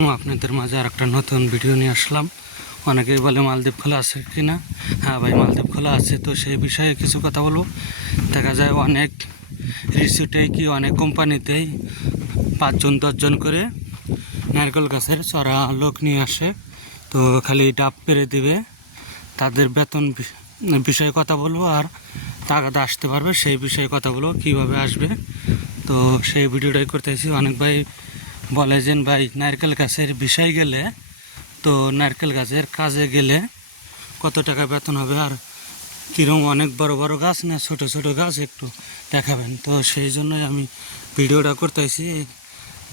আপনাদের মাঝে আর একটা নতুন ভিডিও নিয়ে আসলাম। অনেকেই বলে মালদ্বীপ খোলা আছে কি না হ্যাঁ ভাই, মালদ্বীপ খোলা আছে, তো সেই বিষয়ে কিছু কথা বলব। দেখা যায় অনেক রিসিউটেই কি অনেক কোম্পানিতেই পাঁচজন, দশজন করে নারকেল গাছের চড়া লোক নিয়ে আসে। তো খালি ডাব পেরে দিবে। তাদের বেতন বিষয়ে কথা বলব আর টাকাটা আসতে পারবে। সেই বিষয়ে কথা বলব, কীভাবে আসবে। তো সেই ভিডিওটাই করতেছি। অনেক ভাই বলে যে, ভাই, নারকেল গাছের বিষয় গেলে, তো নারকেল গাছের কাজে গেলে কত টাকা বেতন হবে? আর কীরকম অনেক বড় বড় গাছ না ছোট ছোট গাছ একটু দেখাবেন? তো সেই জন্যই আমি ভিডিওটা করতেছি।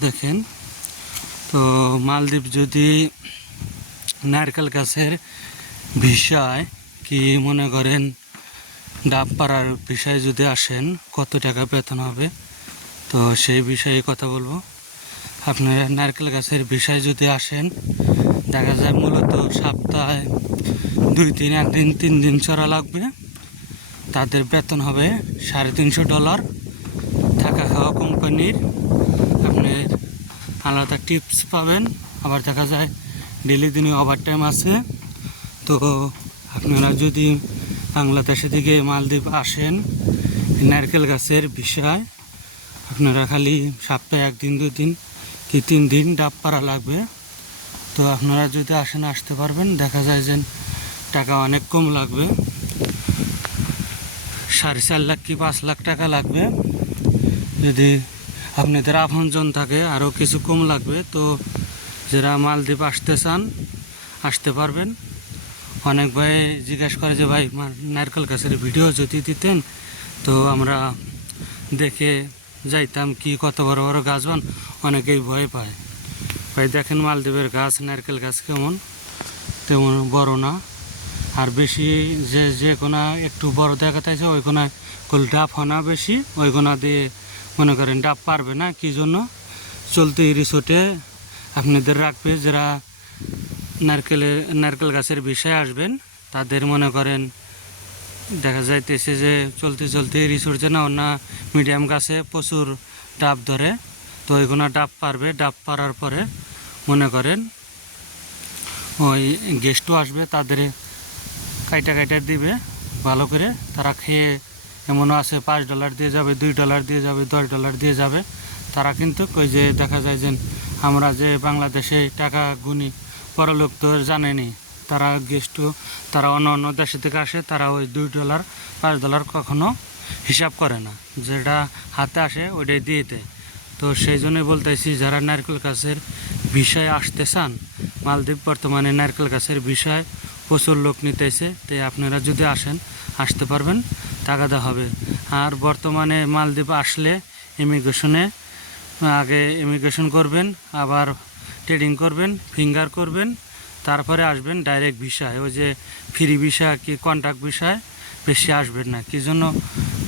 দেখেন, তো মালদ্বীপ যদি নারকেল গাছের বিষয় কি মনে করেন? ডাব পাড়ার বিষয়ে যদি আসেন, কত টাকা বেতন হবে? তো সেই বিষয়ে কথা বলব। আপনারা নারকেল গাছের বিষয় যদি আসেন, দেখা যায় মূলত সপ্তাহে দুই দিন একদিন তিন দিন চড়া লাগবে। তাদের বেতন হবে সাড়ে তিনশো ডলার। থাকা খাওয়া কোম্পানির আপনি আলাদা টিপস পাবেন। আবার দেখা যায় ডেলি দিনে ওভার টাইম আছে। তো আপনারা যদি বাংলাদেশের দিকে মালদ্বীপ আসেন নারকেল গাছের বিষয়, আপনারা খালি সপ্তাহে একদিন দুই দিন কি তিন দিন ডাব পাড়া লাগবে। তো আপনারা যদি আসেন, আসতে পারবেন। দেখা যায় যে টাকা অনেক কম লাগবে। সাড়ে চার লাখ কি পাঁচ লাখ টাকা লাগবে। যদি আপনাদের আপনজন থাকে, আরও কিছু কম লাগবে। তো যারা মালদ্বীপ আসতে চান, আসতে পারবেন। অনেক ভাই জিজ্ঞেস করে যে, ভাই নারকেল গাছের ভিডিও যদি দিতেন, তো আমরা দেখে যাইতাম কি কত বড় বড় গাছ বান অনেকেই ভয় পায়। ভাই, দেখেন মালদ্বীপের গাছ, নারকেল গাছ কেমন? তেমন বড় না। আর বেশি যে যে কোনা একটু বড় দেখাতেছে ওই কোনায় কল ডাব হনা বেশি, ওই কোনা দিয়ে মনে করেন ডাব পারবে না, কি জন্য? চলতি রিসোর্টে আপনাদের রাখবে, যারা নারকেলের নারকেল গাছের বিষয়ে আসবেন, তাদের মনে করেন দেখা যাইতেছে যে চলতে চলতে রিসোর্টে না অন্য মিডিয়াম গাছে প্রচুর ডাব ধরে। তো ওইগুলো ডাব পারবে, ডাব পারার পরে মনে করেন ওই গেস্টও আসবে, তাদের কাইটা কাইটা দিবে, ভালো করে। তারা খেয়ে এমনও আছে, পাঁচ ডলার দিয়ে যাবে, দুই ডলার দিয়ে যাবে, দশ ডলার দিয়ে যাবে। তারা কিন্তু ওই যে দেখা যায় যে আমরা যে বাংলাদেশে টাকা গুনি পরলোক তো জানেনি। তারা গেস্টও, তারা অন্য অন্য দেশে থেকে আসে, তারা ওই দুই ডলার, পাঁচ ডলার কখনো হিসাব করে না। যেটা হাতে আসে, ওইটাই দিয়ে দেয়। তো সেই জন্যই বলতেছি, যারা নারকেল গাছের বিষয়ে আসতে চান, মালদ্বীপ বর্তমানে নারকেল গাছের বিষয় প্রচুর লোক নিতেছে, তাই আপনারা যদি আসেন, আসতে পারবেন টাকাদা হবে। আর বর্তমানে মালদ্বীপ আসলে ইমিগ্রেশনে, আগে ইমিগ্রেশন করবেন, আবার ট্রেডিং করবেন, ফিঙ্গার করবেন তারপরে আসবেন ডাইরেক্ট ভিসায়, ওই যে ফ্রি ভিসা কি কন্ট্রাক্ট ভিসায় বেশি আসবেন না। কি জন্য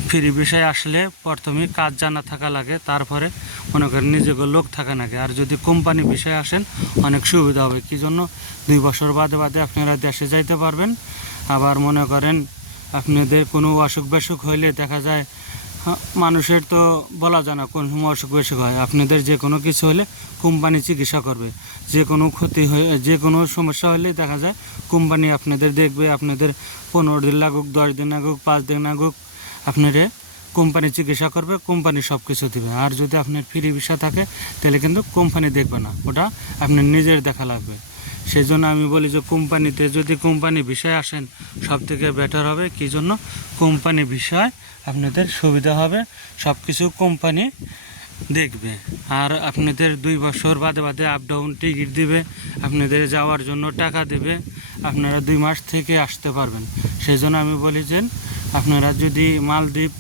ফ্রি বিষয় আসলে প্রথমে কাজ জানা থাকা লাগে, তারপরে মনে করেন নিজেকে লোক থাকা লাগে। আর যদি কোম্পানি বিষয়ে আসেন অনেক সুবিধা হবে। কি জন্য? দুই বছর বাদে বাদে আপনারা দেশে যাইতে পারবেন। আবার মনে করেন আপনাদের কোনো অসুখ বিসুখ হইলে দেখা যায় মানুষের তো বলা যায় না কোন সময় অসুখ বিসুখ হয়। আপনাদের যে কোনো কিছু হলে কোম্পানি চিকিৎসা করবে। যে কোনো ক্ষতি হয়ে, যে কোনো সমস্যা হলে দেখা যায় কোম্পানি আপনাদের দেখবে, আপনাদের পনেরো দিন লাগুক, দশ দিন লাগুক, পাঁচ দিন লাগুক, আপনারে কোম্পানি চিকিৎসা করবে, কোম্পানি সব কিছু দেবে। আর যদি আপনার ফ্রি ভিসা থাকে, তাহলে কিন্তু কোম্পানি দেখবে না। ওটা আপনার নিজের দেখা লাগবে। সেই জন্য আমি বলি যে কোম্পানিতে যদি কোম্পানি বিষয় আসেন সব থেকে বেটার হবে। কি জন্য? কোম্পানি বিষয় আপনাদের সুবিধা হবে। সব কিছু কোম্পানি দেখবে। আর আপনাদের দুই বছর বাদে বাদে আপ ডাউন টিকিট দিবে। আপনাদের যাওয়ার জন্য টাকা দেবে। আপনারা দুই মাস থেকে আসতে পারবেন। সেই জন্য আমি বলি যে আপনারা যদি মালদ্বীপ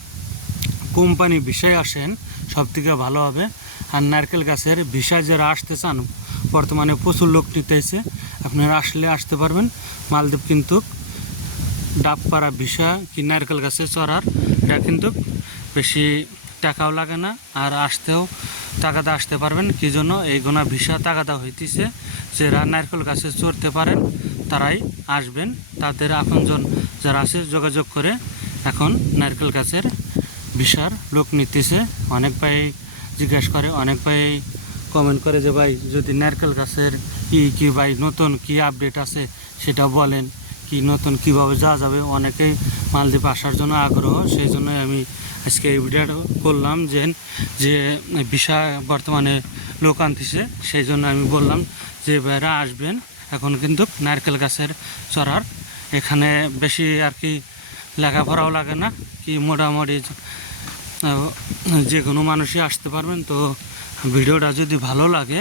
কোম্পানি বিষয় আসেন সব থেকে ভালো হবে। আর নারকেল গাছের বিষয় যারা আসতে চান বর্তমানে প্রচুর লোক নিতেছে। আপনারা আসলে আসতে পারবেন। মালদ্বীপ কিন্তু ডাবপাড়া বিষয় কি নারকেল গাছে চড়ার, এটা কিন্তু বেশি টাকাও লাগে না। আর আসতেও টাকাতে আসতে পারবেন। কি জন্য? এই গোনা ভিসা টাকাটা হইতেছে। যারা নারকেল গাছে চড়তে পারেন, তারাই আসবেন। তাদের আপনজন যারা আছে, যোগাযোগ করে এখন নারকেল গাছের ভিসার লোক নিতেছে। অনেক ভাই জিজ্ঞেস করে, অনেক ভাই কমেন্ট করে যে, ভাই, যদি নারকেল গাছের কি কি, ভাই, নতুন কি আপডেট আছে সেটা বলেন, কি নতুন কীভাবে যাওয়া যাবে? অনেকেই মালদ্বীপ আসার জন্য আগ্রহ, সেই জন্যই আমি আজকে এই ভিডিওটা করলাম, যে যে ভিসা বর্তমানে লোক আনতেছে, সেই জন্য আমি বললাম যে, ভাইরা আসবেন, এখন কিন্তু নারকেল গাছের চড়ার এখানে বেশি আর কি লেখাপড়াও লাগে না, কি মোটামুটি যে কোনো মানুষই আসতে পারবেন, তো ভিডিওটা যদি ভালো লাগে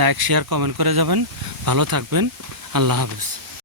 লাইক শেয়ার কমেন্ট করে যাবেন। ভালো থাকবেন। আল্লাহ হাফেজ।